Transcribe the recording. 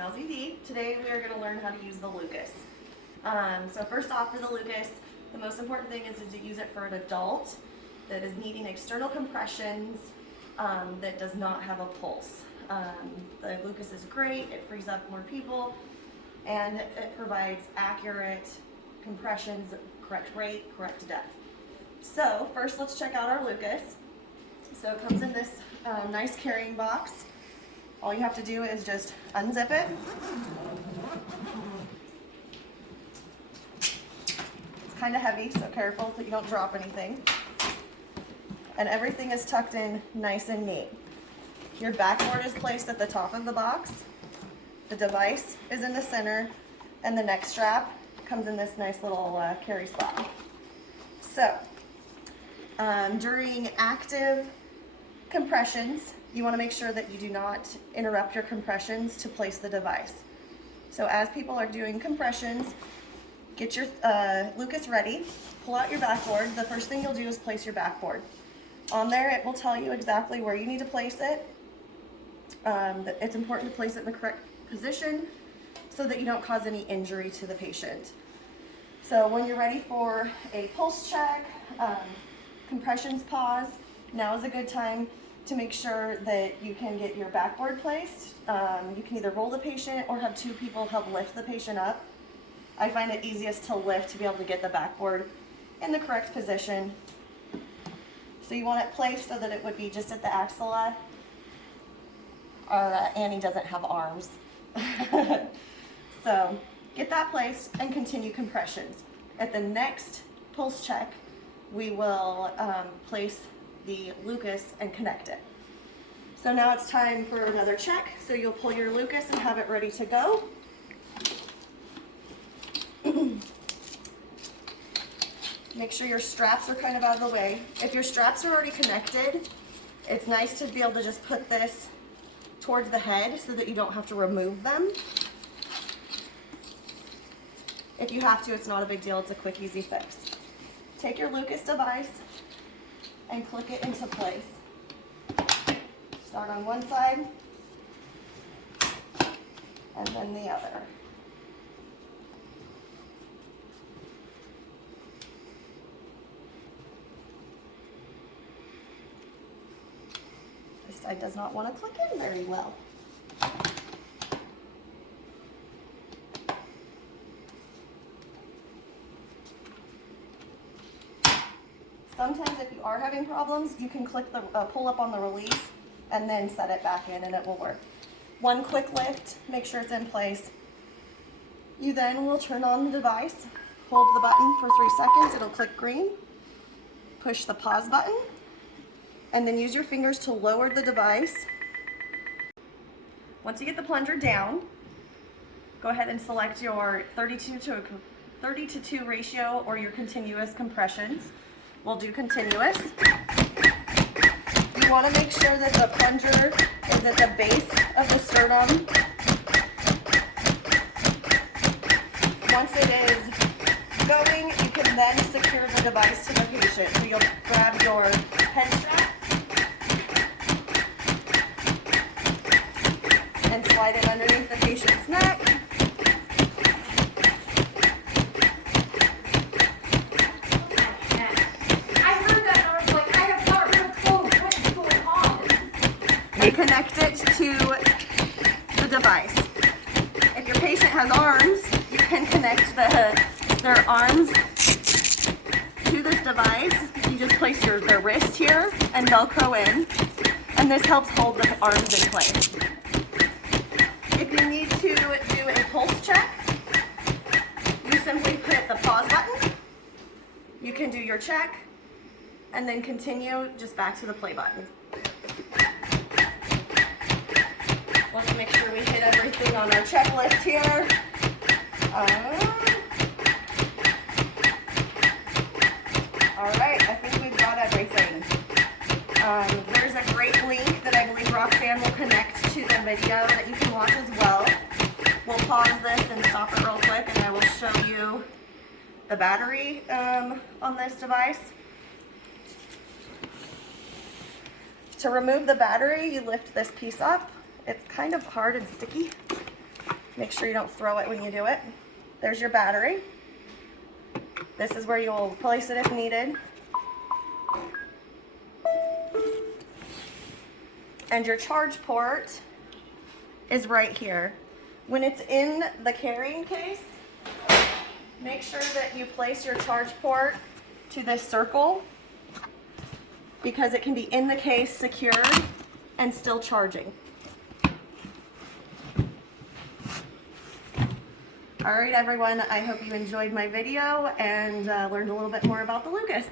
LZD. Today we are going to learn how to use the Lucas. So first off, for the Lucas, the most important thing is to use it for an adult that is needing external compressions that does not have a pulse. The Lucas is great, it frees up more people, and it provides accurate compressions, correct rate, correct depth. So first let's check out our Lucas. So it comes in this nice carrying box. All you have to do is just unzip it. It's kind of heavy, so careful that you don't drop anything. And everything is tucked in nice and neat. Your backboard is placed at the top of the box. The device is in the center, and the neck strap comes in this nice little carry spot. So, during active compressions, you want to make sure that you do not interrupt your compressions to place the device. So as people are doing compressions, get your Lucas ready, pull out your backboard. The first thing you'll do is place your backboard. On there it will tell you exactly where you need to place it. It's important to place it in the correct position so that you don't cause any injury to the patient. So when you're ready for a pulse check, compressions pause, now is a good time to make sure that you can get your backboard placed. You can either roll the patient or have two people help lift the patient up. I find it easiest to lift to be able to get the backboard in the correct position. So you want it placed so that it would be just at the axilla. Annie doesn't have arms. So get that placed and continue compressions. At the next pulse check, we will place the Lucas and connect it. So now it's time for another check. So you'll pull your Lucas and have it ready to go. Make sure your straps are kind of out of the way. If your straps are already connected, it's nice to be able to just put this towards the head so that you don't have to remove them. If you have to, it's not a big deal. It's a quick, easy fix. Take your Lucas device and click it into place. Start on one side and then the other. This side does not want to click in very well. Sometimes if you are having problems, you can click the pull up on the release and then set it back in and it will work. One quick lift, make sure it's in place. You then will turn on the device, hold the button for 3 seconds, it'll click green. Push the pause button and then use your fingers to lower the device. Once you get the plunger down, go ahead and select your 30 to 2 ratio or your continuous compressions. We'll do continuous. You want to make sure that the plunger is at the base of the sternum. Once it is going, you can then secure the device to the patient. So you'll grab your head strap and slide it underneath the patient's neck. And connect it to the device. If your patient has arms, you can connect their arms to this device. You just place their wrist here and Velcro in, and this helps hold the arms in place. If you need to do a pulse check, you simply hit the pause button. You can do your check and then continue just back to the play button. Let's make sure we hit everything on our checklist here. All right, I think we've got everything. There's a great link that I believe Roxanne will connect to the video that you can watch as well. We'll pause this and stop it real quick and I will show you the battery on this device. To remove the battery, you lift this piece up. It's kind of hard and sticky. Make sure you don't throw it when you do it. There's your battery. This is where you'll place it if needed. And your charge port is right here. When it's in the carrying case, make sure that you place your charge port to this circle because it can be in the case secured and still charging. All right, everyone, I hope you enjoyed my video and learned a little bit more about the Lucas.